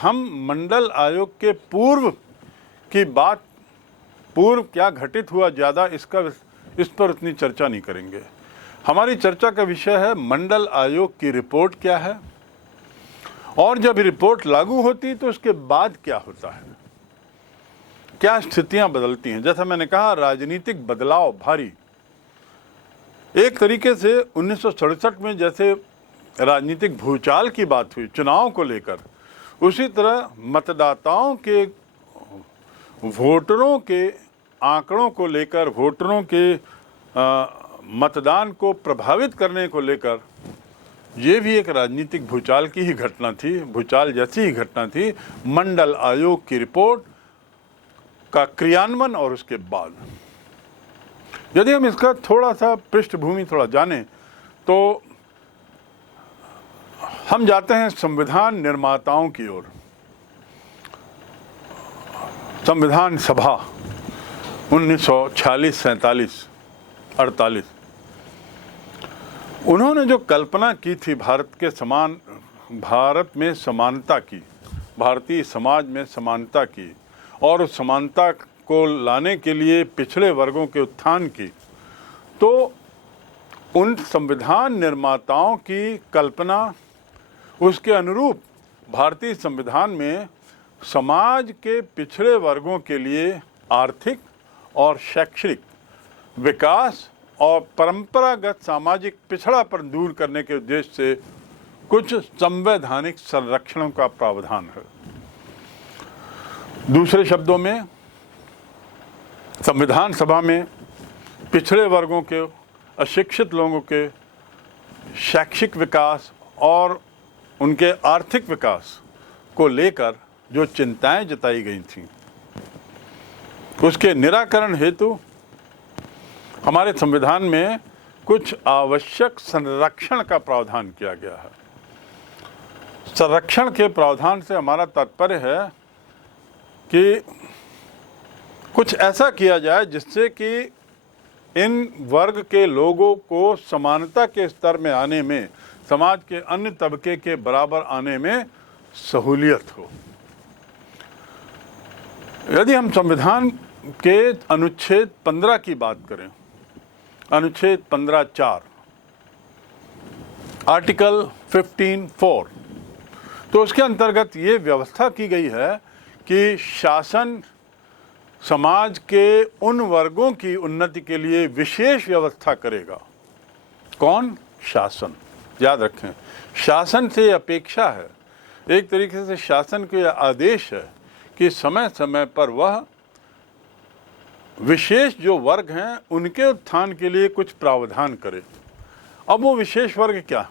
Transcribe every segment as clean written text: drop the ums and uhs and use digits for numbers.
हम मंडल आयोग के पूर्व क्या घटित हुआ ज़्यादा इस पर उतनी चर्चा नहीं करेंगे। हमारी चर्चा का विषय है मंडल आयोग की रिपोर्ट क्या है, और जब रिपोर्ट लागू होती तो उसके बाद क्या होता है, क्या स्थितियां बदलती हैं। जैसा मैंने कहा, राजनीतिक बदलाव भारी। एक तरीके से 1967 में जैसे राजनीतिक भूचाल की बात हुई चुनाव को लेकर, उसी तरह मतदाताओं के, वोटरों के आंकड़ों को लेकर, वोटरों के मतदान को प्रभावित करने को लेकर, ये भी एक राजनीतिक भूचाल की ही घटना थी, भूचाल जैसी ही घटना थी। मंडल आयोग की रिपोर्ट का क्रियान्वयन और उसके बाद यदि हम इसका थोड़ा सा पृष्ठभूमि जानें तो हम जाते हैं संविधान निर्माताओं की ओर। संविधान सभा 1946, 47, 48, उन्होंने जो कल्पना की थी भारत में समानता की, भारतीय समाज में समानता की, और उस समानता को लाने के लिए पिछड़े वर्गों के उत्थान की, तो उन संविधान निर्माताओं की कल्पना, उसके अनुरूप भारतीय संविधान में समाज के पिछड़े वर्गों के लिए आर्थिक और शैक्षणिक विकास और परंपरागत सामाजिक पिछड़ापन दूर करने के उद्देश्य से कुछ संवैधानिक संरक्षणों का प्रावधान है। दूसरे शब्दों में, संविधान सभा में पिछड़े वर्गों के, अशिक्षित लोगों के शैक्षिक विकास और उनके आर्थिक विकास को लेकर जो चिंताएं जताई गई थीं, उसके निराकरण हेतु हमारे संविधान में कुछ आवश्यक संरक्षण का प्रावधान किया गया है। संरक्षण के प्रावधान से हमारा तात्पर्य है कि कुछ ऐसा किया जाए जिससे कि इन वर्ग के लोगों को समानता के स्तर में आने में, समाज के अन्य तबके के बराबर आने में सहूलियत हो। यदि हम संविधान के अनुच्छेद 15 की बात करें, अनुच्छेद 15(4), आर्टिकल 15(4), तो उसके अंतर्गत ये व्यवस्था की गई है कि शासन समाज के उन वर्गों की उन्नति के लिए विशेष व्यवस्था करेगा। कौन? शासन। याद रखें, शासन से अपेक्षा है, एक तरीके से शासन का यह आदेश है कि समय समय पर वह विशेष जो वर्ग हैं उनके उत्थान के लिए कुछ प्रावधान करे। अब वो विशेष वर्ग क्या है?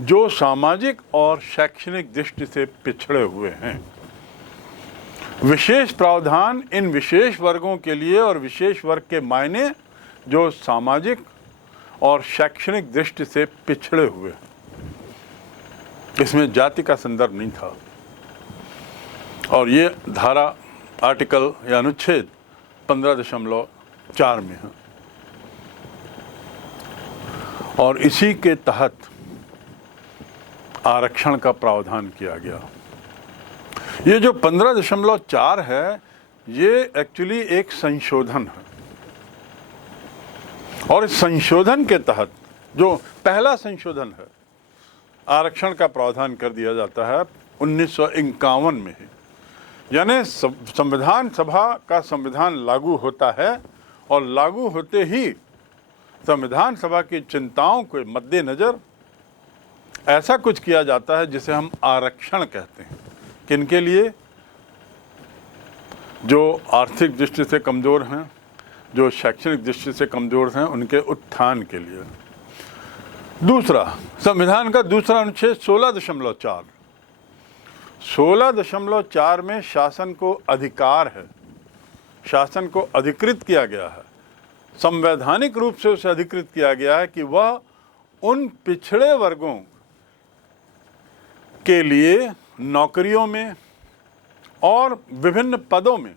जो सामाजिक और शैक्षणिक दृष्टि से पिछड़े हुए हैं। विशेष प्रावधान इन विशेष वर्गों के लिए, और विशेष वर्ग के मायने जो सामाजिक और शैक्षणिक दृष्टि से पिछड़े हुए। इसमें जाति का संदर्भ नहीं था, और ये धारा, आर्टिकल या अनुच्छेद 15.4 में है, और इसी के तहत आरक्षण का प्रावधान किया गया। ये जो 15.4 है, ये एक्चुअली एक संशोधन है, और इस संशोधन के तहत जो पहला संशोधन है, आरक्षण का प्रावधान कर दिया जाता है 1951 में ही। यानी संविधान सभा का संविधान लागू होता है, और लागू होते ही संविधान सभा की चिंताओं के मद्देनजर ऐसा कुछ किया जाता है जिसे हम आरक्षण कहते हैं। किनके लिए? जो आर्थिक दृष्टि से कमज़ोर हैं, जो शैक्षणिक दृष्टि से कमज़ोर हैं, उनके उत्थान के लिए। दूसरा, संविधान का दूसरा अनुच्छेद 16.4, 16.4 में शासन को अधिकार है, शासन को अधिकृत किया गया है, संवैधानिक रूप से उसे अधिकृत किया गया है कि वह उन पिछड़े वर्गों के लिए नौकरियों में और विभिन्न पदों में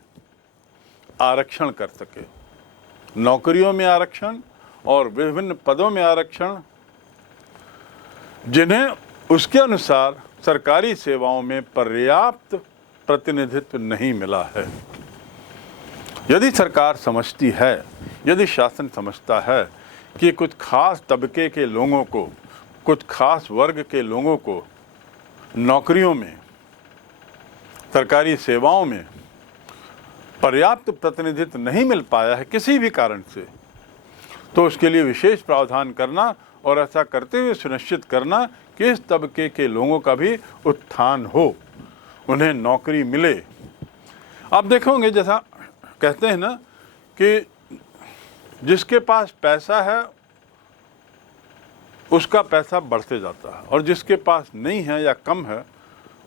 आरक्षण कर सके। नौकरियों में आरक्षण और विभिन्न पदों में आरक्षण, जिन्हें उसके अनुसार सरकारी सेवाओं में पर्याप्त प्रतिनिधित्व नहीं मिला है। यदि सरकार समझती है, यदि शासन समझता है कि कुछ खास तबके के लोगों को, कुछ खास वर्ग के लोगों को नौकरियों में, सरकारी सेवाओं में पर्याप्त प्रतिनिधित्व नहीं मिल पाया है किसी भी कारण से, तो उसके लिए विशेष प्रावधान करना और ऐसा करते हुए सुनिश्चित करना कि इस तबके के लोगों का भी उत्थान हो, उन्हें नौकरी मिले। आप देखोगे, जैसा कहते हैं ना कि जिसके पास पैसा है उसका पैसा बढ़ते जाता है, और जिसके पास नहीं है या कम है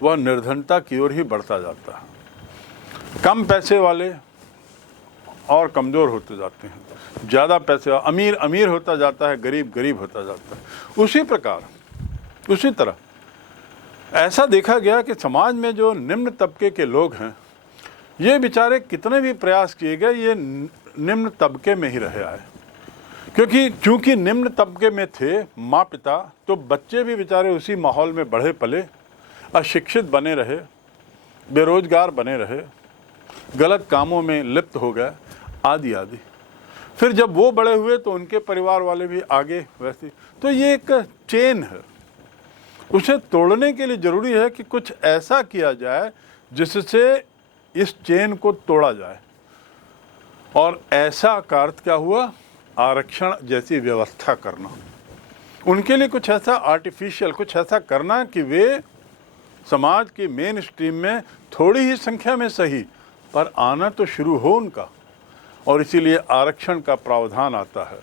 वह निर्धनता की ओर ही बढ़ता जाता है। कम पैसे वाले और कमज़ोर होते जाते हैं, ज़्यादा पैसे अमीर अमीर होता जाता है, गरीब गरीब होता जाता है। उसी प्रकार, उसी तरह ऐसा देखा गया कि समाज में जो निम्न तबके के लोग हैं, ये बेचारे कितने भी प्रयास किए गए, ये निम्न तबके में ही रहे आए, क्योंकि चूंकि निम्न तबके में थे माँ पिता, तो बच्चे भी बेचारे उसी माहौल में बढ़े पले, अशिक्षित बने रहे, बेरोजगार बने रहे, गलत कामों में लिप्त हो गए, आदि आदि। फिर जब वो बड़े हुए तो उनके परिवार वाले भी आगे वैसे। तो ये एक चेन है, उसे तोड़ने के लिए ज़रूरी है कि कुछ ऐसा किया जाए जिससे इस चेन को तोड़ा जाए। और ऐसा का अर्थ क्या हुआ? आरक्षण जैसी व्यवस्था करना, उनके लिए कुछ ऐसा आर्टिफिशियल, कुछ ऐसा करना कि वे समाज की मेन स्ट्रीम में थोड़ी ही संख्या में सही पर आना तो शुरू हो उनका। और इसीलिए आरक्षण का प्रावधान आता है,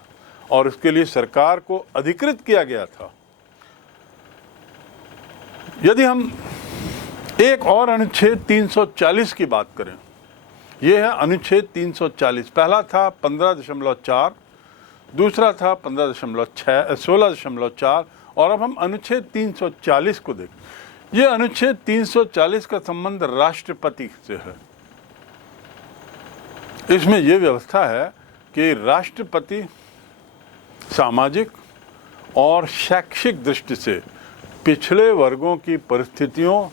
और उसके लिए सरकार को अधिकृत किया गया था। यदि हम एक और अनुच्छेद 340 की बात करें, यह है अनुच्छेद 340। पहला था 15.4, दूसरा था 16.4, और अब हम अनुच्छेद 340 को देखें। यह अनुच्छेद 340 का संबंध राष्ट्रपति से है। इसमें यह व्यवस्था है कि राष्ट्रपति सामाजिक और शैक्षिक दृष्टि से पिछड़े वर्गों की परिस्थितियों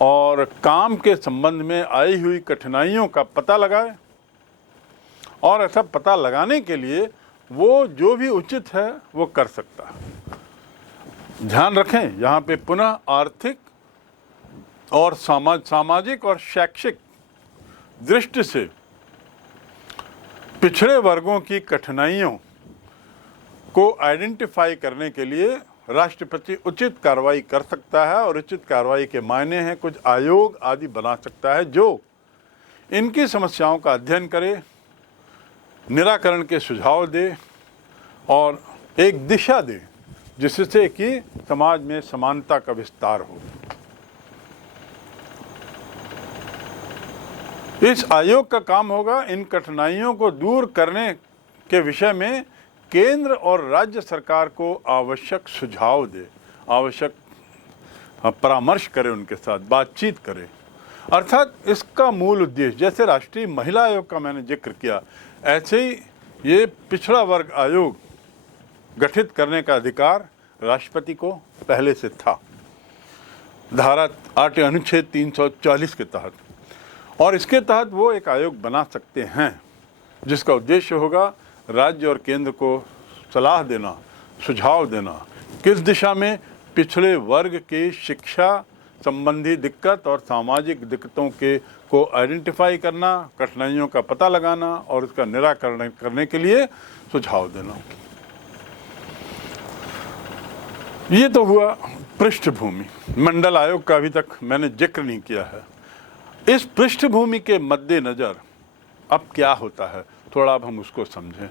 और काम के संबंध में आई हुई कठिनाइयों का पता लगाए, और ऐसा पता लगाने के लिए वो जो भी उचित है वो कर सकता है। ध्यान रखें, यहाँ पे पुनः आर्थिक और सामाजिक और शैक्षिक दृष्टि से पिछड़े वर्गों की कठिनाइयों को आइडेंटिफाई करने के लिए राष्ट्रपति उचित कार्रवाई कर सकता है, और उचित कार्रवाई के मायने हैं कुछ आयोग आदि बना सकता है जो इनकी समस्याओं का अध्ययन करे, निराकरण के सुझाव दे और एक दिशा दे जिससे कि समाज में समानता का विस्तार हो। इस आयोग का काम होगा इन कठिनाइयों को दूर करने के विषय में केंद्र और राज्य सरकार को आवश्यक सुझाव दे, आवश्यक परामर्श करे, उनके साथ बातचीत करे। अर्थात इसका मूल उद्देश्य, जैसे राष्ट्रीय महिला आयोग का मैंने जिक्र किया, ऐसे ही ये पिछड़ा वर्ग आयोग गठित करने का अधिकार राष्ट्रपति को पहले से था, धारा 8 अनुच्छेद 340 के तहत। और इसके तहत वो एक आयोग बना सकते हैं जिसका उद्देश्य होगा राज्य और केंद्र को सलाह देना, सुझाव देना, किस दिशा में पिछड़े वर्ग की शिक्षा संबंधी दिक्कत और सामाजिक दिक्कतों को आइडेंटिफाई करना, कठिनाइयों का पता लगाना और उसका निराकरण करने के लिए सुझाव देना। ये तो हुआ पृष्ठभूमि। मंडल आयोग का अभी तक मैंने जिक्र नहीं किया है। इस पृष्ठभूमि के मद्देनजर अब क्या होता है, थोड़ा अब हम उसको समझें।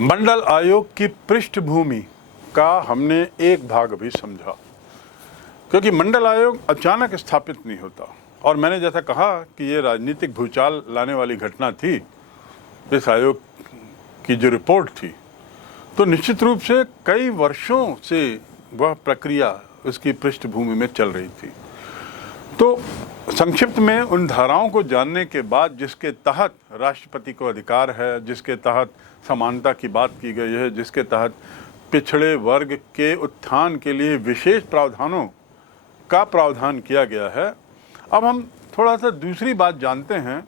मंडल आयोग की पृष्ठभूमि का हमने एक भाग अभी समझा, क्योंकि मंडल आयोग अचानक स्थापित नहीं होता। और मैंने जैसा कहा कि ये राजनीतिक भूचाल लाने वाली घटना थी, इस आयोग की जो रिपोर्ट थी, तो निश्चित रूप से कई वर्षों से वह प्रक्रिया उसकी पृष्ठभूमि में चल रही थी। तो संक्षिप्त में उन धाराओं को जानने के बाद जिसके तहत राष्ट्रपति को अधिकार है, जिसके तहत समानता की बात की गई है, जिसके तहत पिछड़े वर्ग के उत्थान के लिए विशेष प्रावधानों का प्रावधान किया गया है। अब हम थोड़ा सा दूसरी बात जानते हैं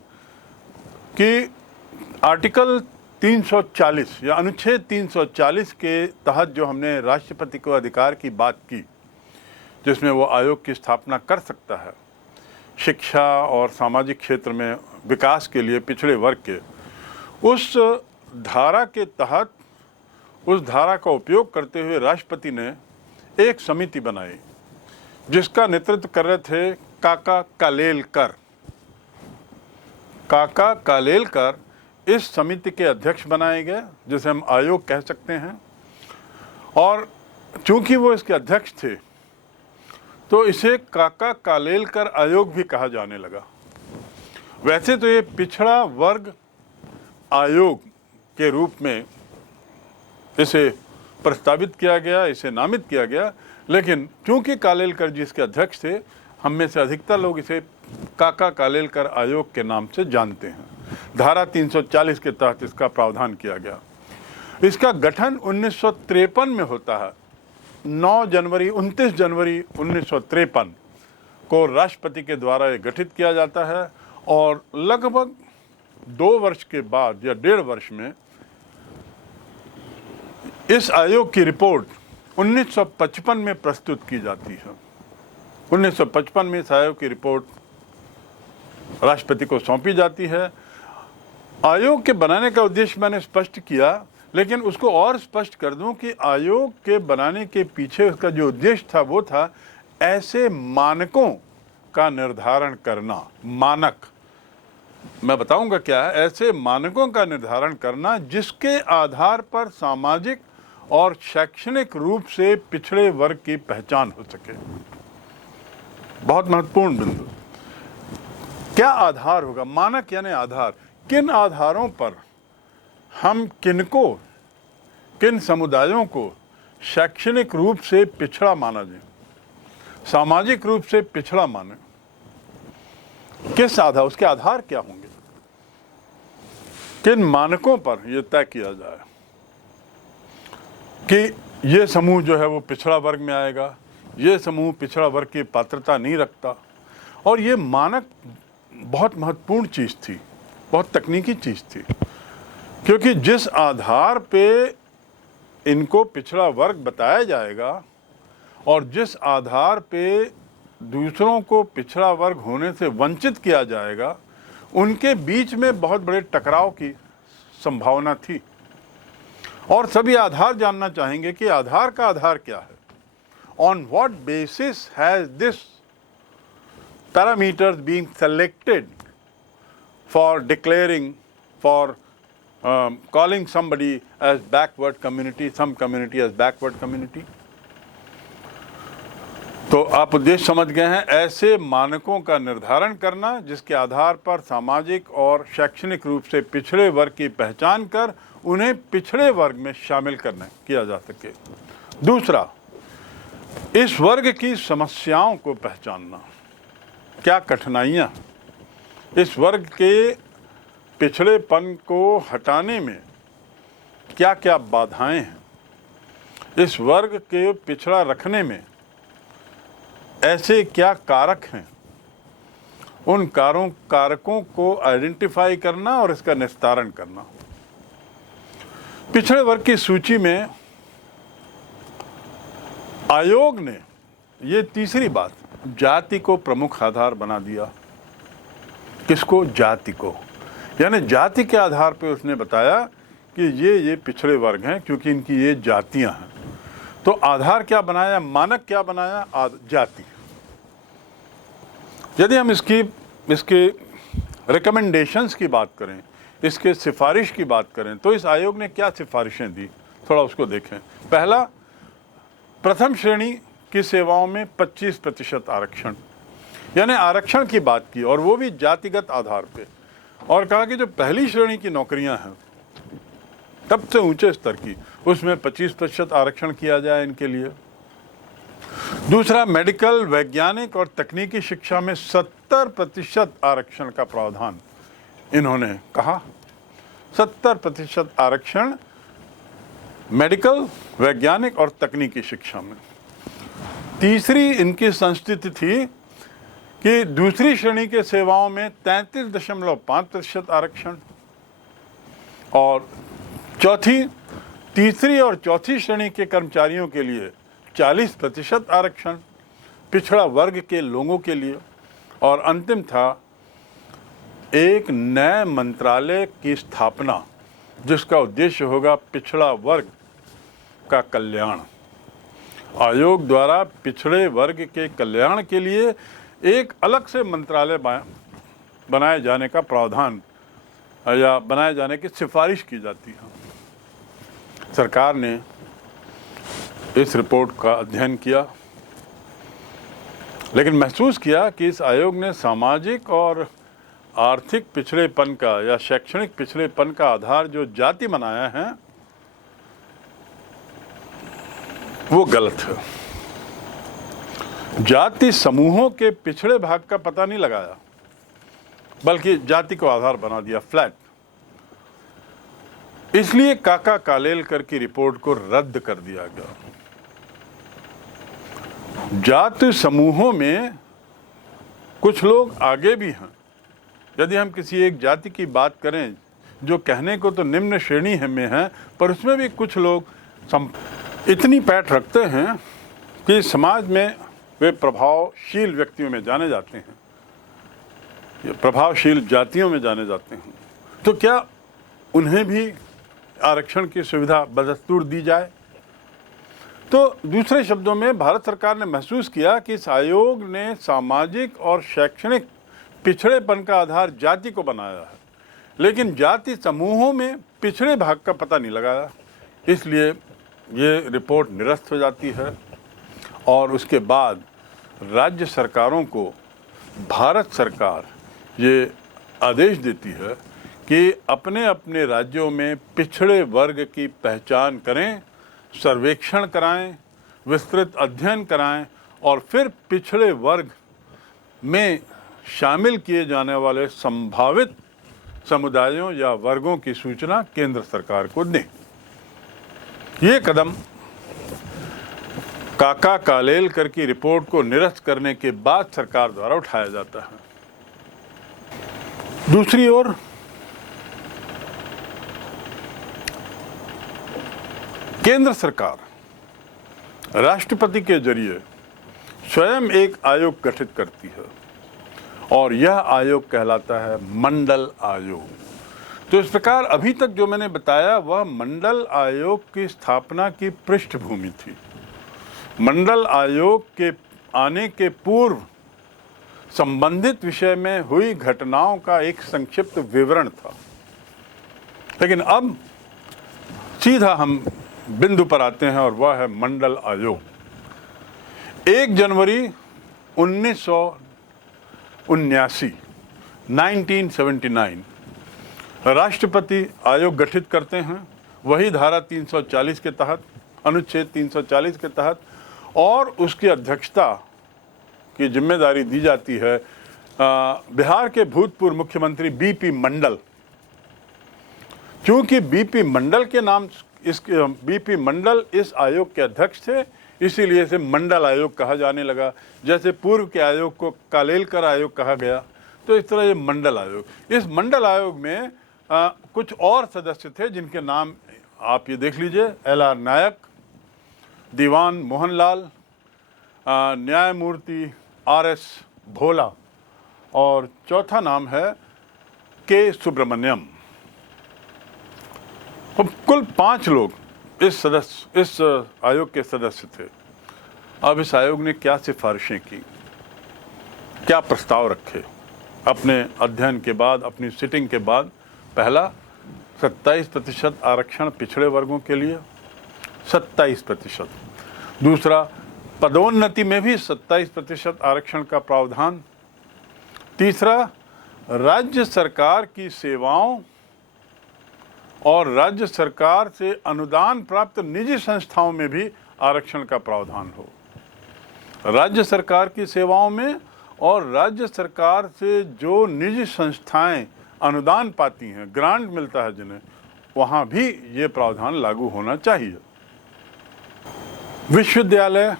कि आर्टिकल 340 या अनुच्छेद 340 के तहत जो हमने राष्ट्रपति को अधिकार की बात की, जिसमें वो आयोग की स्थापना कर सकता है शिक्षा और सामाजिक क्षेत्र में विकास के लिए पिछड़े वर्ग के, उस धारा के तहत उस धारा का उपयोग करते हुए राष्ट्रपति ने एक समिति बनाई जिसका नेतृत्व कर रहे थे काका कालेलकर। काका कालेलकर इस समिति के अध्यक्ष बनाए गए, जिसे हम आयोग कह सकते हैं। और चूंकि वो इसके अध्यक्ष थे तो इसे काका कालेलकर आयोग भी कहा जाने लगा। वैसे तो ये पिछड़ा वर्ग आयोग के रूप में इसे प्रस्तावित किया गया, इसे नामित किया गया, लेकिन चूंकि कालेलकर जी इसके अध्यक्ष थे, हम में से अधिकतर लोग इसे काका कालेलकर आयोग के नाम से जानते हैं। धारा 340 के तहत इसका प्रावधान किया गया। इसका गठन 1953 में होता है। 29 जनवरी 1953 को राष्ट्रपति के द्वारा ये गठित किया जाता है और लगभग 2 वर्ष के बाद या 1.5 वर्ष में इस आयोग की रिपोर्ट 1955 में प्रस्तुत की जाती है। 1955 में इस आयोग की रिपोर्ट राष्ट्रपति को सौंपी जाती है। आयोग के बनाने का उद्देश्य मैंने स्पष्ट किया, लेकिन उसको और स्पष्ट कर दूं कि आयोग के बनाने के पीछे उसका जो उद्देश्य था वो था ऐसे मानकों का निर्धारण करना। मानक मैं बताऊंगा क्या है। ऐसे मानकों का निर्धारण करना जिसके आधार पर सामाजिक और शैक्षणिक रूप से पिछड़े वर्ग की पहचान हो सके। बहुत महत्वपूर्ण बिंदु। क्या आधार होगा? मानक यानी आधार। किन आधारों पर हम किन समुदायों को शैक्षणिक रूप से पिछड़ा माना जाए, सामाजिक रूप से पिछड़ा माने, किस आधार, उसके आधार क्या होंगे, किन मानकों पर यह तय किया जाए कि ये समूह जो है वो पिछड़ा वर्ग में आएगा, ये समूह पिछड़ा वर्ग की पात्रता नहीं रखता। और ये मानक बहुत महत्वपूर्ण चीज़ थी, बहुत तकनीकी चीज़ थी, क्योंकि जिस आधार पे इनको पिछड़ा वर्ग बताया जाएगा और जिस आधार पे दूसरों को पिछड़ा वर्ग होने से वंचित किया जाएगा, उनके बीच में बहुत बड़े टकराव की संभावना थी। और सभी आधार जानना चाहेंगे कि आधार का आधार क्या है। On what basis has this parameters being selected for declaring for calling somebody as backward community, some community as backward community। तो आप उद्देश्य समझ गए हैं। ऐसे मानकों का निर्धारण करना जिसके आधार पर सामाजिक और शैक्षणिक रूप से पिछड़े वर्ग की पहचान कर उन्हें पिछड़े वर्ग में शामिल किया जा सके। दूसरा, इस वर्ग की समस्याओं को पहचानना। क्या कठिनाइयाँ इस वर्ग के पिछड़ेपन को हटाने में, क्या क्या बाधाएं हैं, इस वर्ग के पिछड़ा रखने में ऐसे क्या कारक हैं, उन कारकों को आइडेंटिफाई करना और इसका निस्तारण करना। पिछड़े वर्ग की सूची में आयोग ने ये तीसरी बात, जाति को प्रमुख आधार बना दिया। किसको? जाति को। यानी जाति के आधार पे उसने बताया कि ये पिछड़े वर्ग हैं क्योंकि इनकी ये जातियां हैं। तो आधार क्या बनाया, मानक क्या बनाया? जाति। यदि हम इसके रिकमेंडेशंस की बात करें, इसके सिफारिश की बात करें, तो इस आयोग ने क्या सिफारिशें दी, थोड़ा उसको देखें। पहला, प्रथम श्रेणी की सेवाओं में 25% आरक्षण, यानी आरक्षण की बात की, और वो भी जातिगत आधार पे। और कहा कि जो पहली श्रेणी की नौकरियां हैं, सबसे ऊंचे स्तर की, उसमें 25% आरक्षण किया जाए इनके लिए। दूसरा, मेडिकल, वैज्ञानिक और तकनीकी शिक्षा में 70% आरक्षण का प्रावधान इन्होंने कहा। 70% आरक्षण मेडिकल, वैज्ञानिक और तकनीकी शिक्षा में। तीसरी इनकी संस्कृति थी कि दूसरी श्रेणी के सेवाओं में 33.5% आरक्षण, और तीसरी और चौथी श्रेणी के कर्मचारियों के लिए 40% आरक्षण पिछड़ा वर्ग के लोगों के लिए, और अंतिम था एक नए मंत्रालय की स्थापना जिसका उद्देश्य होगा पिछड़ा वर्ग का कल्याण। आयोग द्वारा पिछड़े वर्ग के कल्याण के लिए एक अलग से मंत्रालय बनाए जाने का प्रावधान या बनाए जाने की सिफारिश की जाती है। सरकार ने इस रिपोर्ट का अध्ययन किया, लेकिन महसूस किया कि इस आयोग ने सामाजिक और आर्थिक पिछड़ेपन का या शैक्षणिक पिछड़ेपन का आधार जो जाति बनाया है वो गलत है। जाति समूहों के पिछड़े भाग का पता नहीं लगाया, बल्कि जाति को आधार बना दिया, फ्लैट। इसलिए काका कालेलकर की रिपोर्ट को रद्द कर दिया गया। जाति समूहों में कुछ लोग आगे भी हैं। यदि हम किसी एक जाति की बात करें जो कहने को तो निम्न श्रेणी में है, पर उसमें भी कुछ लोग इतनी पैठ रखते हैं कि समाज में वे प्रभावशील व्यक्तियों में जाने जाते हैं, प्रभावशील जातियों में जाने जाते हैं। तो क्या उन्हें भी आरक्षण की सुविधा बदस्तूर दी जाए? तो दूसरे शब्दों में भारत सरकार ने महसूस किया कि इस आयोग ने सामाजिक और शैक्षणिक पिछड़ेपन का आधार जाति को बनाया है, लेकिन जाति समूहों में पिछड़े भाग का पता नहीं लगाया। इसलिए ये रिपोर्ट निरस्त हो जाती है और उसके बाद राज्य सरकारों को भारत सरकार ये आदेश देती है कि अपने अपने राज्यों में पिछड़े वर्ग की पहचान करें, सर्वेक्षण कराएं, विस्तृत अध्ययन कराएं और फिर पिछड़े वर्ग में शामिल किए जाने वाले संभावित समुदायों या वर्गों की सूचना केंद्र सरकार को दें। ये कदम काका कालेलकर की रिपोर्ट को निरस्त करने के बाद सरकार द्वारा उठाया जाता है। दूसरी ओर केंद्र सरकार राष्ट्रपति के जरिए स्वयं एक आयोग गठित करती है और यह आयोग कहलाता है मंडल आयोग। तो इस प्रकार अभी तक जो मैंने बताया वह मंडल आयोग की स्थापना की पृष्ठभूमि थी। मंडल आयोग के आने के पूर्व संबंधित विषय में हुई घटनाओं का एक संक्षिप्त विवरण था, लेकिन अब सीधा हम बिंदु पर आते हैं और वह है मंडल आयोग। 1 जनवरी 1979 राष्ट्रपति आयोग गठित करते हैं, वही धारा 340 के तहत, अनुच्छेद 340 के तहत, और उसकी अध्यक्षता की जिम्मेदारी दी जाती है बिहार के भूतपूर्व मुख्यमंत्री बीपी मंडल। क्योंकि बीपी मंडल के नाम बीपी मंडल इस आयोग के अध्यक्ष थे, इसीलिए इसे मंडल आयोग कहा जाने लगा। जैसे पूर्व के आयोग को कालेलकर आयोग कहा गया, तो इस तरह ये मंडल आयोग। इस मंडल आयोग में कुछ और सदस्य थे जिनके नाम आप ये देख लीजिए। LR नायक, दीवान मोहनलाल, न्यायमूर्ति RS भोला, और चौथा नाम है K सुब्रमण्यम। कुल 5 लोग इस आयोग के सदस्य थे। अब इस आयोग ने क्या सिफारिशें की, क्या प्रस्ताव रखे अपने अध्ययन के बाद, अपनी सिटिंग के बाद? पहला, 27% आरक्षण पिछड़े वर्गों के लिए, 27%। दूसरा, पदोन्नति में भी 27% आरक्षण का प्रावधान। तीसरा, राज्य सरकार की सेवाओं और राज्य सरकार से अनुदान प्राप्त निजी संस्थाओं में भी आरक्षण का प्रावधान हो। राज्य सरकार की सेवाओं में और राज्य सरकार से जो निजी संस्थाएं अनुदान पाती हैं, ग्रांट मिलता है जिन्हें, वहाँ भी ये प्रावधान लागू होना चाहिए। विश्वविद्यालय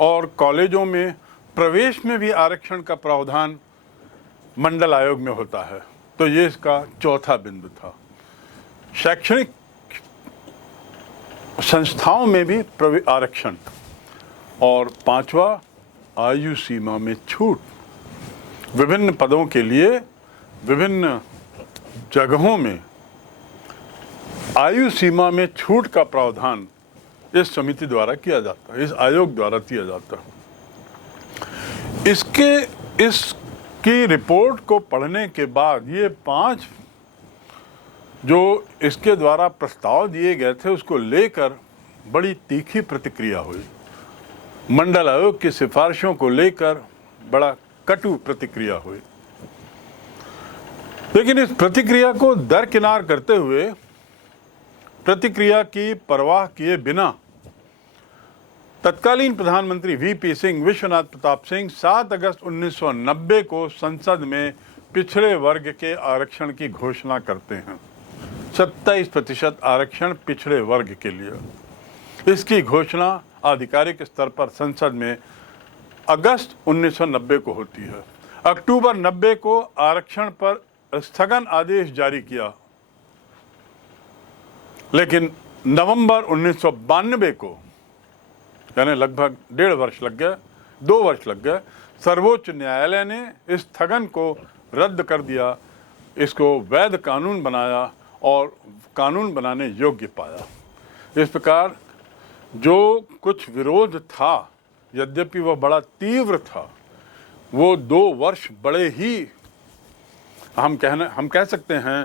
और कॉलेजों में प्रवेश में भी आरक्षण का प्रावधान मंडल आयोग में होता है, तो ये इसका चौथा बिंदु था। शैक्षणिक संस्थाओं में भी आरक्षण, और पांचवा आयु सीमा में छूट। विभिन्न पदों के लिए विभिन्न जगहों में आयु सीमा में छूट का प्रावधान इस समिति द्वारा किया जाता है, इस आयोग द्वारा किया जाता है। इसकी रिपोर्ट को पढ़ने के बाद ये 5 जो इसके द्वारा प्रस्ताव दिए गए थे उसको लेकर बड़ी तीखी प्रतिक्रिया हुई। मंडल आयोग की सिफारिशों को लेकर बड़ा कटु प्रतिक्रिया हुई। लेकिन इस प्रतिक्रिया को दरकिनार करते हुए, प्रतिक्रिया की परवाह किए बिना तत्कालीन प्रधानमंत्री वीपी सिंह, विश्वनाथ प्रताप सिंह 7 अगस्त 1990 को संसद में पिछड़े वर्ग के आरक्षण की घोषणा करते हैं। 27% आरक्षण पिछड़े वर्ग के लिए। इसकी घोषणा आधिकारिक स्तर पर संसद में अगस्त 1990 को होती है। अक्टूबर 90 को आरक्षण पर स्थगन आदेश जारी किया, लेकिन नवंबर 1992 को, यानी लगभग 1.5 वर्ष लग गए, 2 वर्ष लग गए, सर्वोच्च न्यायालय ने इस स्थगन को रद्द कर दिया, इसको वैध कानून बनाया और कानून बनाने योग्य पाया। इस प्रकार जो कुछ विरोध था, यद्यपि वह बड़ा तीव्र था, वो 2 वर्ष बड़े ही हम कह सकते हैं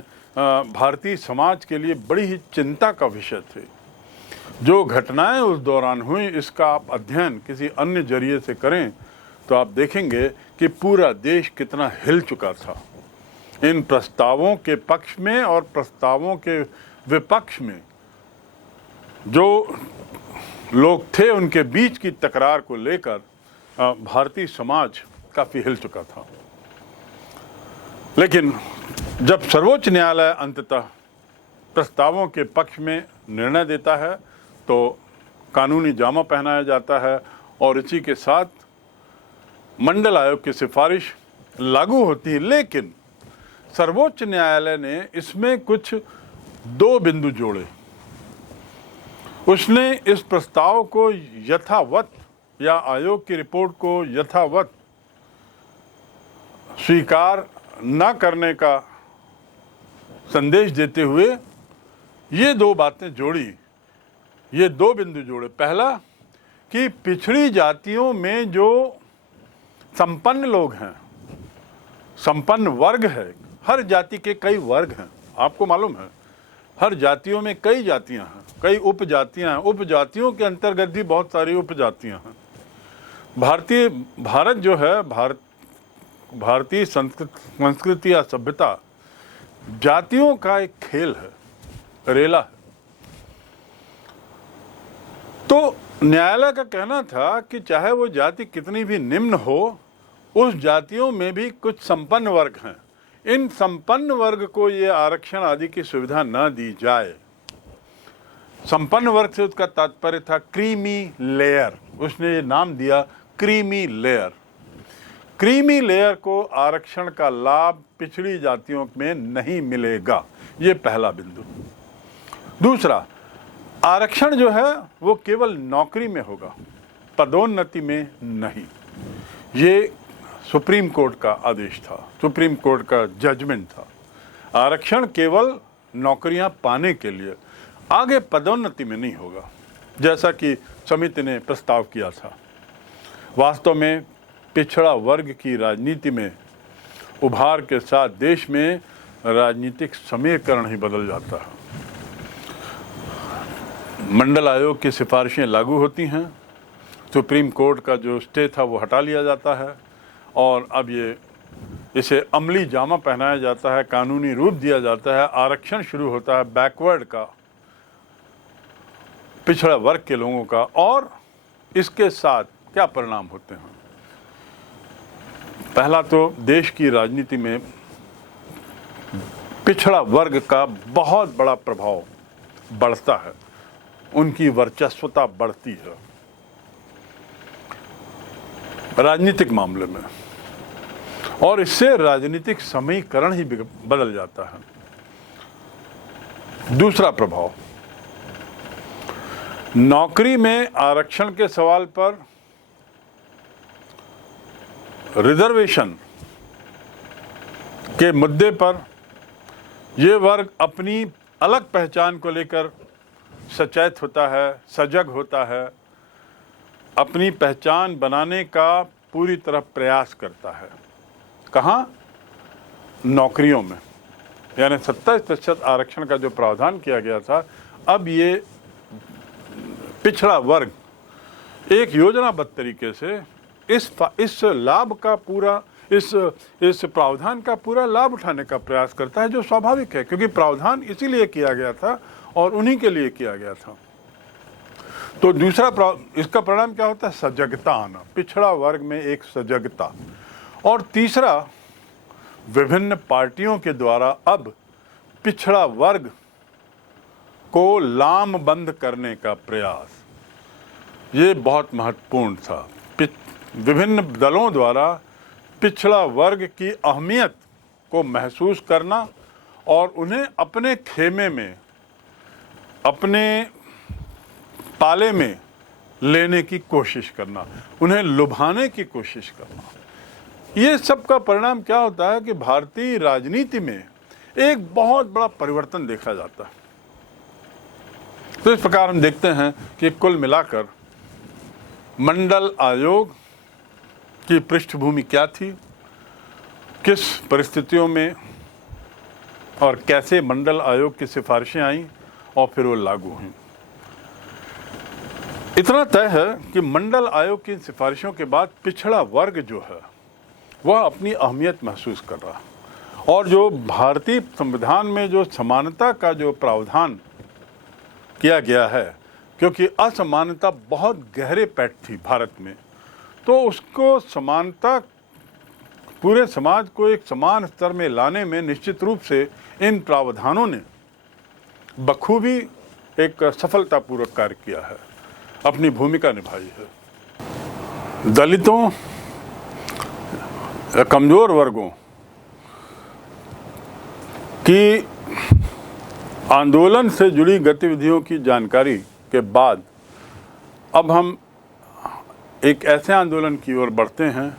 भारतीय समाज के लिए बड़ी ही चिंता का विषय थे। जो घटनाएं उस दौरान हुई, इसका आप अध्ययन किसी अन्य जरिए से करें तो आप देखेंगे कि पूरा देश कितना हिल चुका था। इन प्रस्तावों के पक्ष में और प्रस्तावों के विपक्ष में जो लोग थे, उनके बीच की तकरार को लेकर भारतीय समाज काफी हिल चुका था। लेकिन जब सर्वोच्च न्यायालय अंततः प्रस्तावों के पक्ष में निर्णय देता है तो कानूनी जामा पहनाया जाता है और इसी के साथ मंडल आयोग की सिफारिश लागू होती है। लेकिन सर्वोच्च न्यायालय ने इसमें कुछ 2 बिंदु जोड़े। उसने इस प्रस्ताव को यथावत या आयोग की रिपोर्ट को यथावत स्वीकार न करने का संदेश देते हुए ये 2 बातें जोड़ी, ये 2 बिंदु जोड़े। पहला कि पिछड़ी जातियों में जो संपन्न लोग हैं, संपन्न वर्ग है, हर जाति के कई वर्ग हैं, आपको मालूम है, हर जातियों में कई जातियां हैं, कई उपजातियां हैं, उपजातियों के अंतर्गत भी बहुत सारी उपजातियां हैं। भारत जो है, भारतीय संस्कृति या सभ्यता जातियों का एक खेल है, रेला है। तो न्यायालय का कहना था कि चाहे वो जाति कितनी भी निम्न हो, उस जातियों में भी कुछ संपन्न वर्ग हैं। इन संपन्न वर्ग को ये आरक्षण आदि की सुविधा न दी जाए। संपन्न वर्ग से उसका तात्पर्य था क्रीमी लेयर, उसने ये नाम दिया क्रीमी लेयर। क्रीमी लेयर को आरक्षण का लाभ पिछड़ी जातियों में नहीं मिलेगा, ये पहला बिंदु। दूसरा, आरक्षण जो है वो केवल नौकरी में होगा, पदोन्नति में नहीं। ये सुप्रीम कोर्ट का आदेश था, सुप्रीम कोर्ट का जजमेंट था। आरक्षण केवल नौकरियां पाने के लिए, आगे पदोन्नति में नहीं होगा, जैसा कि समिति ने प्रस्ताव किया था। वास्तव में पिछड़ा वर्ग की राजनीति में उभार के साथ देश में राजनीतिक समीकरण ही बदल जाता है। मंडल आयोग की सिफारिशें लागू होती हैं, सुप्रीम कोर्ट का जो स्टे था वो हटा लिया जाता है और अब इसे अमली जामा पहनाया जाता है, कानूनी रूप दिया जाता है। आरक्षण शुरू होता है बैकवर्ड का, पिछड़ा वर्ग के लोगों का। और इसके साथ क्या परिणाम होते हैं? पहला तो देश की राजनीति में पिछड़ा वर्ग का बहुत बड़ा प्रभाव बढ़ता है, उनकी वर्चस्वता बढ़ती है राजनीतिक मामले में, और इससे राजनीतिक समीकरण ही बदल जाता है। दूसरा प्रभाव, नौकरी में आरक्षण के सवाल पर रिजर्वेशन के मुद्दे पर ये वर्ग अपनी अलग पहचान को लेकर सचेत होता है, सजग होता है, अपनी पहचान बनाने का पूरी तरह प्रयास करता है। कहाँ? नौकरियों में। यानी 27% आरक्षण का जो प्रावधान किया गया था, अब ये पिछड़ा वर्ग एक योजनाबद्ध तरीके से इस लाभ का पूरा इस प्रावधान का पूरा लाभ उठाने का प्रयास करता है, जो स्वाभाविक है, क्योंकि प्रावधान इसीलिए किया गया था और उन्हीं के लिए किया गया था। तो दूसरा इसका परिणाम क्या होता है? सजगता आना, पिछड़ा वर्ग में एक सजगता। और तीसरा, विभिन्न पार्टियों के द्वारा अब पिछड़ा वर्ग को लामबंद करने का प्रयास, ये बहुत महत्वपूर्ण था। विभिन्न दलों द्वारा पिछड़ा वर्ग की अहमियत को महसूस करना और उन्हें अपने खेमे में, अपने पाले में लेने की कोशिश करना, उन्हें लुभाने की कोशिश करना। ये सब का परिणाम क्या होता है कि भारतीय राजनीति में एक बहुत बड़ा परिवर्तन देखा जाता है। तो इस प्रकार हम देखते हैं कि कुल मिलाकर मंडल आयोग की पृष्ठभूमि क्या थी, किस परिस्थितियों में और कैसे मंडल आयोग की सिफारिशें आईं और फिर वो लागू हुईं। इतना तय है कि मंडल आयोग की सिफारिशों के बाद पिछड़ा वर्ग जो है वह अपनी अहमियत महसूस कर रहा, और जो भारतीय संविधान में जो समानता का जो प्रावधान किया गया है, क्योंकि असमानता बहुत गहरे पैठ थी भारत में, तो उसको समानता, पूरे समाज को एक समान स्तर में लाने में निश्चित रूप से इन प्रावधानों ने बखूबी एक सफलतापूर्वक कार्य किया है, अपनी भूमिका निभाई है। दलितों या कमजोर वर्गों की आंदोलन से जुड़ी गतिविधियों की जानकारी के बाद अब हम एक ऐसे आंदोलन की ओर बढ़ते हैं,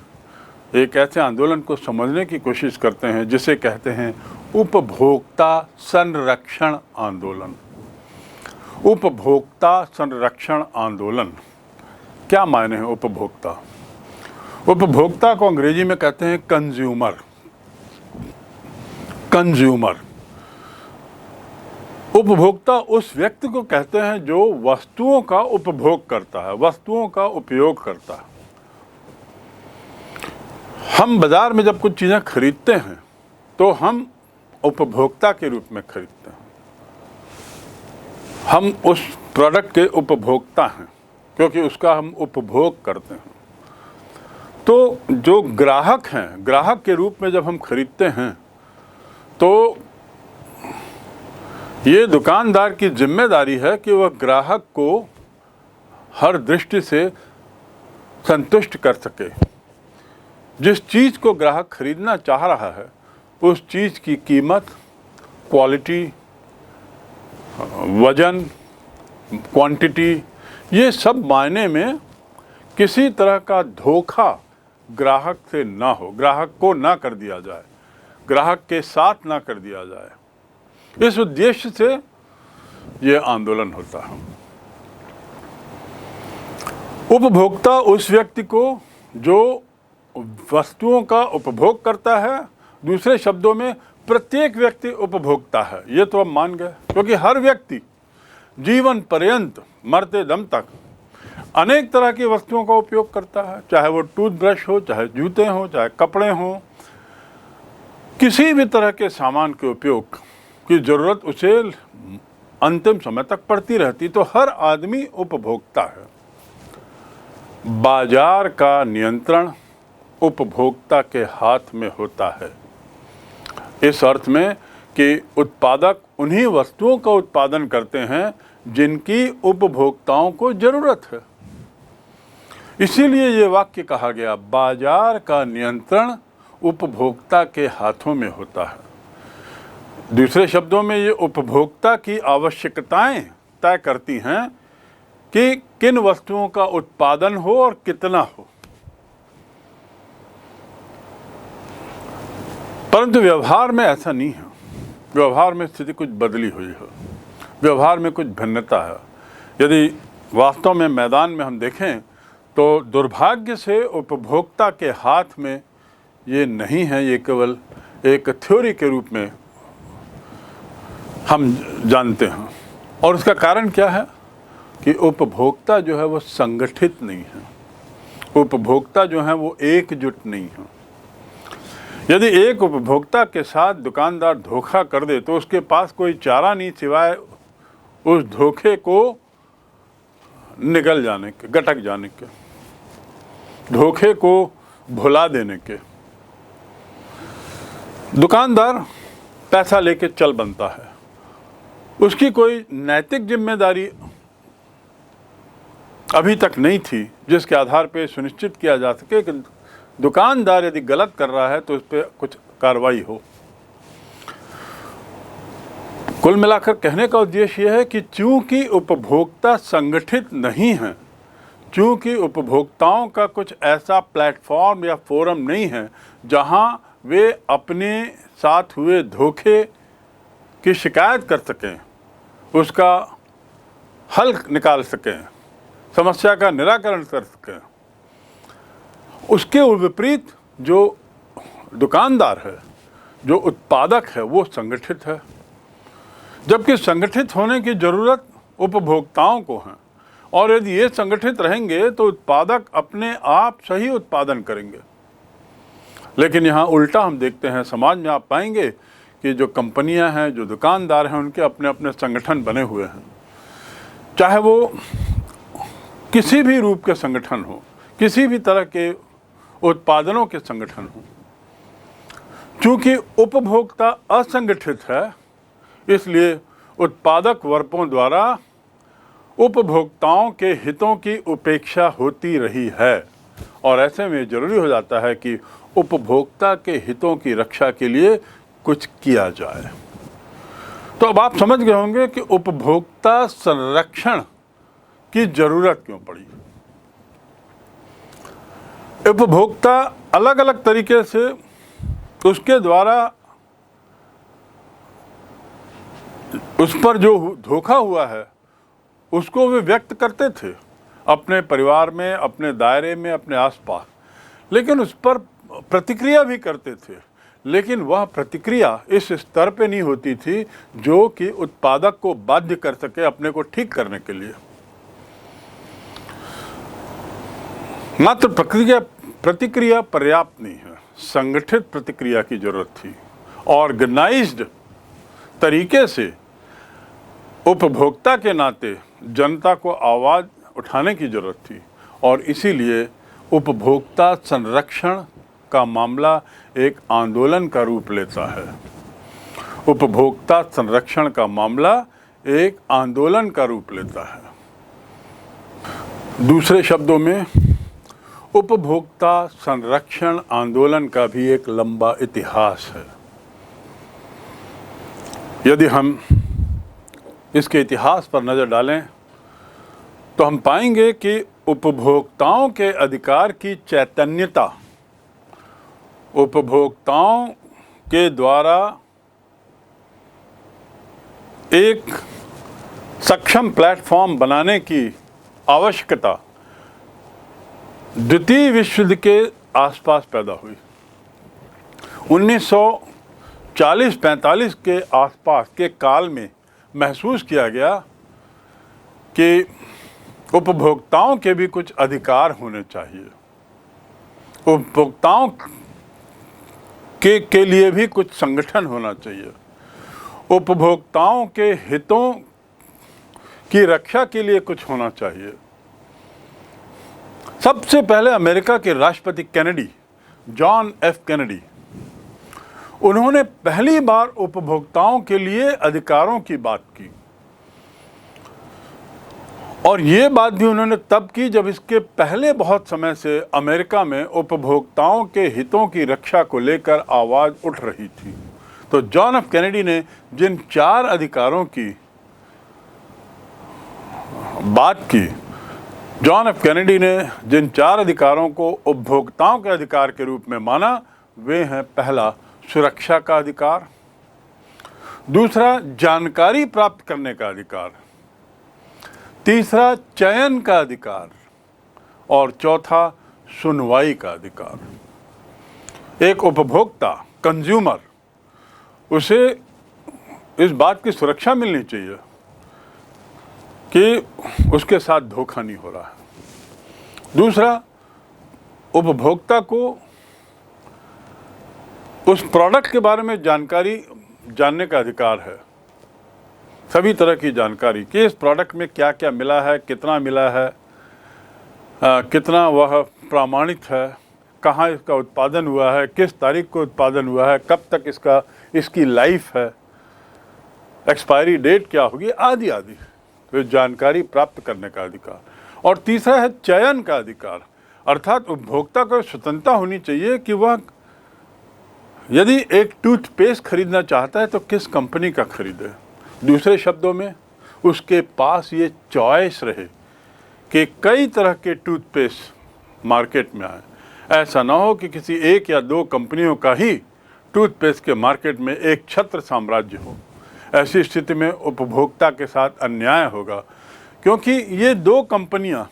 एक ऐसे आंदोलन को समझने की कोशिश करते हैं जिसे कहते हैं उपभोक्ता संरक्षण आंदोलन। उपभोक्ता संरक्षण आंदोलन, क्या मायने हैं उपभोक्ता? उपभोक्ता को अंग्रेजी में कहते हैं कंज्यूमर। कंज्यूमर, उपभोक्ता उस व्यक्ति को कहते हैं जो वस्तुओं का उपभोग करता है, वस्तुओं का उपयोग करता है। हम बाजार में जब कुछ चीज़ें खरीदते हैं तो हम उपभोक्ता के रूप में खरीदते हैं, हम उस प्रोडक्ट के उपभोक्ता हैं क्योंकि उसका हम उपभोग करते हैं। तो जो ग्राहक हैं, ग्राहक के रूप में जब हम खरीदते हैं तो ये दुकानदार की जिम्मेदारी है कि वह ग्राहक को हर दृष्टि से संतुष्ट कर सके। जिस चीज़ को ग्राहक खरीदना चाह रहा है उस चीज़ की कीमत, क्वालिटी, वजन, क्वांटिटी, ये सब मायने में किसी तरह का धोखा ग्राहक से ना हो, ग्राहक को ना कर दिया जाए, ग्राहक के साथ ना कर दिया जाए। इस उद्देश्य से ये आंदोलन होता है। उपभोक्ता उस व्यक्ति को जो वस्तुओं का उपभोग करता है, दूसरे शब्दों में प्रत्येक व्यक्ति उपभोक्ता है, ये तो हम मान गए, क्योंकि हर व्यक्ति जीवन पर्यंत मरते दम तक अनेक तरह की वस्तुओं का उपयोग करता है, चाहे वो टूथब्रश हो, चाहे जूते हों, चाहे कपड़े हों, किसी भी तरह के सामान के उपयोग की ज़रूरत उसे अंतिम समय तक पड़ती रहती। तो हर आदमी उपभोक्ता है। बाजार का नियंत्रण उपभोक्ता के हाथ में होता है, इस अर्थ में कि उत्पादक उन्हीं वस्तुओं का उत्पादन करते हैं जिनकी उपभोक्ताओं को जरूरत है। इसीलिए ये वाक्य कहा गया, बाजार का नियंत्रण उपभोक्ता के हाथों में होता है। दूसरे शब्दों में ये उपभोक्ता की आवश्यकताएं तय करती हैं कि किन वस्तुओं का उत्पादन हो और कितना हो। परंतु व्यवहार में ऐसा नहीं है। व्यवहार में स्थिति कुछ बदली हुई है, व्यवहार में कुछ भिन्नता है। यदि वास्तव में मैदान में हम देखें तो दुर्भाग्य से उपभोक्ता के हाथ में ये नहीं है, ये केवल एक थ्योरी के रूप में हम जानते हैं। और उसका कारण क्या है कि उपभोक्ता जो है वो संगठित नहीं है, उपभोक्ता जो है वो एकजुट नहीं है। यदि एक उपभोक्ता के साथ दुकानदार धोखा कर दे तो उसके पास कोई चारा नहीं सिवाय उस धोखे को निगल जाने के, गटक जाने के, धोखे को भुला देने के। दुकानदार पैसा लेके चल बनता है, उसकी कोई नैतिक जिम्मेदारी अभी तक नहीं थी जिसके आधार पर सुनिश्चित किया जा सके कि दुकानदार यदि गलत कर रहा है तो उस पर कुछ कार्रवाई हो। कुल मिलाकर कहने का उद्देश्य यह है कि चूंकि उपभोक्ता संगठित नहीं है, चूंकि उपभोक्ताओं का कुछ ऐसा प्लेटफॉर्म या फोरम नहीं है जहां वे अपने साथ हुए धोखे की शिकायत कर सकें, उसका हल निकाल सकें, समस्या का निराकरण कर सकें, उसके विपरीत जो दुकानदार है, जो उत्पादक है, वो संगठित है। जबकि संगठित होने की ज़रूरत उपभोक्ताओं को है, और यदि ये संगठित रहेंगे तो उत्पादक अपने आप सही उत्पादन करेंगे। लेकिन यहाँ उल्टा हम देखते हैं, समाज में आप पाएंगे कि जो कंपनियां हैं, जो दुकानदार हैं, उनके अपने अपने संगठन बने हुए हैं, चाहे वो किसी भी रूप के संगठन हो, किसी भी तरह के उत्पादनों के संगठन हो। चूंकि उपभोक्ता असंगठित है, इसलिए उत्पादक वर्गों द्वारा उपभोक्ताओं के हितों की उपेक्षा होती रही है, और ऐसे में जरूरी हो जाता है कि उपभोक्ता के हितों की रक्षा के लिए कुछ किया जाए। तो अब आप समझ गए होंगे कि उपभोक्ता संरक्षण की जरूरत क्यों पड़ी। उपभोक्ता अलग अलग तरीके से उसके द्वारा उस पर जो धोखा हुआ है उसको वे व्यक्त करते थे अपने परिवार में, अपने दायरे में, अपने आसपास, लेकिन उस पर प्रतिक्रिया भी करते थे। लेकिन वह प्रतिक्रिया इस स्तर पे नहीं होती थी जो कि उत्पादक को बाध्य कर सके अपने को ठीक करने के लिए। मात्र प्रतिक्रिया पर्याप्त नहीं है, संगठित प्रतिक्रिया की जरूरत थी। ऑर्गेनाइज्ड तरीके से उपभोक्ता के नाते जनता को आवाज़ उठाने की जरूरत थी, और इसीलिए उपभोक्ता संरक्षण का मामला एक आंदोलन का रूप लेता है। उपभोक्ता संरक्षण का मामला एक आंदोलन का रूप लेता है। दूसरे शब्दों में, उपभोक्ता संरक्षण आंदोलन का भी एक लंबा इतिहास है। यदि हम इसके इतिहास पर नज़र डालें तो हम पाएंगे कि उपभोक्ताओं के अधिकार की चैतन्यता, उपभोक्ताओं के द्वारा एक सक्षम प्लेटफॉर्म बनाने की आवश्यकता द्वितीय विश्व युद्ध के आसपास पैदा हुई। 1940-45 के आसपास के काल में महसूस किया गया कि उपभोक्ताओं के भी कुछ अधिकार होने चाहिए, उपभोक्ताओं के लिए भी कुछ संगठन होना चाहिए, उपभोक्ताओं के हितों की रक्षा के लिए कुछ होना चाहिए। सबसे पहले अमेरिका के राष्ट्रपति कैनेडी, जॉन एफ कैनेडी, उन्होंने पहली बार उपभोक्ताओं के लिए अधिकारों की बात की, और ये बात भी उन्होंने तब की जब इसके पहले बहुत समय से अमेरिका में उपभोक्ताओं के हितों की रक्षा को लेकर आवाज उठ रही थी। तो जॉन एफ कैनेडी ने जिन 4 अधिकारों की बात की, जॉन एफ कैनेडी ने जिन 4 अधिकारों को उपभोक्ताओं के अधिकार के रूप में माना, वे हैं: पहला, सुरक्षा का अधिकार; दूसरा, जानकारी प्राप्त करने का अधिकार; तीसरा, चयन का अधिकार; और चौथा, सुनवाई का अधिकार। एक उपभोक्ता, कंज्यूमर, उसे इस बात की सुरक्षा मिलनी चाहिए कि उसके साथ धोखा नहीं हो रहा है। दूसरा, उपभोक्ता को उस प्रोडक्ट के बारे में जानकारी जानने का अधिकार है, सभी तरह की जानकारी कि इस प्रोडक्ट में क्या क्या मिला है, कितना मिला है, कितना वह प्रमाणित है, कहाँ इसका उत्पादन हुआ है, किस तारीख को उत्पादन हुआ है, कब तक इसकी लाइफ है, एक्सपायरी डेट क्या होगी, आदि आदि। तो जानकारी प्राप्त करने का अधिकार। और तीसरा है चयन का अधिकार, अर्थात उपभोक्ता को स्वतंत्रता होनी चाहिए कि वह यदि एक टूथपेस्ट खरीदना चाहता है तो किस कंपनी का खरीदे। दूसरे शब्दों में, उसके पास ये चॉइस रहे कि कई तरह के टूथपेस्ट मार्केट में आए। ऐसा ना हो कि किसी 1 या 2 कंपनियों का ही टूथपेस्ट के मार्केट में एक छत्र साम्राज्य हो। ऐसी स्थिति में उपभोक्ता के साथ अन्याय होगा, क्योंकि ये 2 कंपनियां,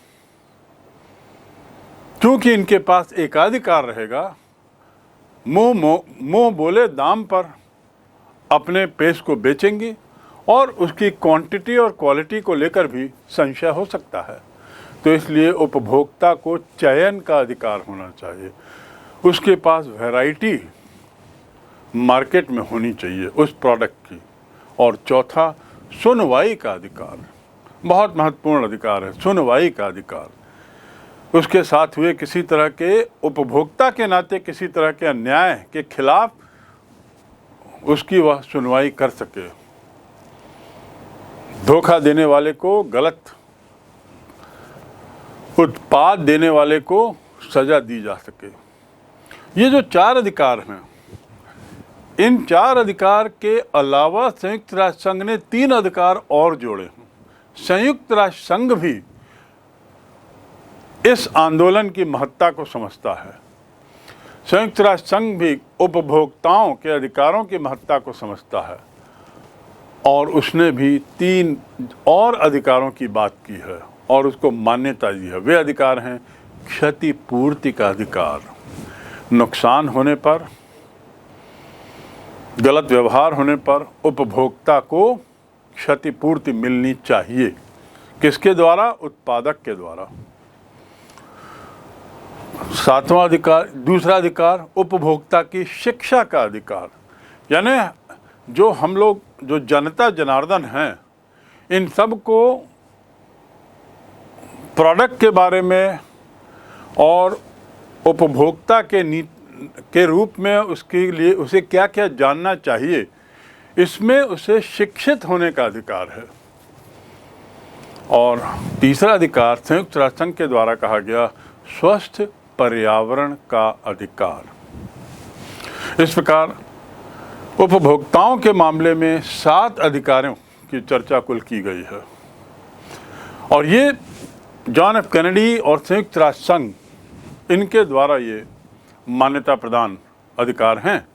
क्योंकि इनके पास एकाधिकार रहेगा, मुंह बोले दाम पर अपने पेस्ट को बेचेंगी और उसकी क्वांटिटी और क्वालिटी को लेकर भी संशय हो सकता है। तो इसलिए उपभोक्ता को चयन का अधिकार होना चाहिए, उसके पास वैरायटी मार्केट में होनी चाहिए उस प्रोडक्ट की। और चौथा, सुनवाई का अधिकार, बहुत महत्वपूर्ण अधिकार है सुनवाई का अधिकार। उसके साथ हुए किसी तरह के, उपभोक्ता के नाते किसी तरह के अन्याय के खिलाफ उसकी वह सुनवाई कर सके, धोखा देने वाले को, गलत उत्पाद देने वाले को सजा दी जा सके। ये जो 4 अधिकार हैं, इन 4 अधिकार के अलावा संयुक्त राष्ट्र संघ ने 3 अधिकार और जोड़े हैं। संयुक्त राष्ट्र संघ भी इस आंदोलन की महत्ता को समझता है। संयुक्त राष्ट्र संघ भी उपभोक्ताओं के अधिकारों की महत्ता को समझता है, और उसने भी 3 और अधिकारों की बात की है और उसको मान्यता दी है। वे अधिकार हैं: क्षतिपूर्ति का अधिकार, नुकसान होने पर, गलत व्यवहार होने पर उपभोक्ता को क्षतिपूर्ति मिलनी चाहिए। किसके द्वारा? उत्पादक के द्वारा। 7वां अधिकार, दूसरा अधिकार, उपभोक्ता की शिक्षा का अधिकार, यानी जो हम लोग, जो जनता जनार्दन हैं, इन सब को प्रोडक्ट के बारे में और उपभोक्ता के रूप में उसके लिए उसे क्या क्या जानना चाहिए, इसमें उसे शिक्षित होने का अधिकार है। और तीसरा अधिकार संयुक्त राष्ट्र संघ के द्वारा कहा गया, स्वस्थ पर्यावरण का अधिकार। इस प्रकार उपभोक्ताओं के मामले में 7 अधिकारों की चर्चा कुल की गई है, और ये जॉन एफ कैनेडी और संयुक्त राष्ट्र संघ, इनके द्वारा ये मान्यता प्रदान अधिकार हैं।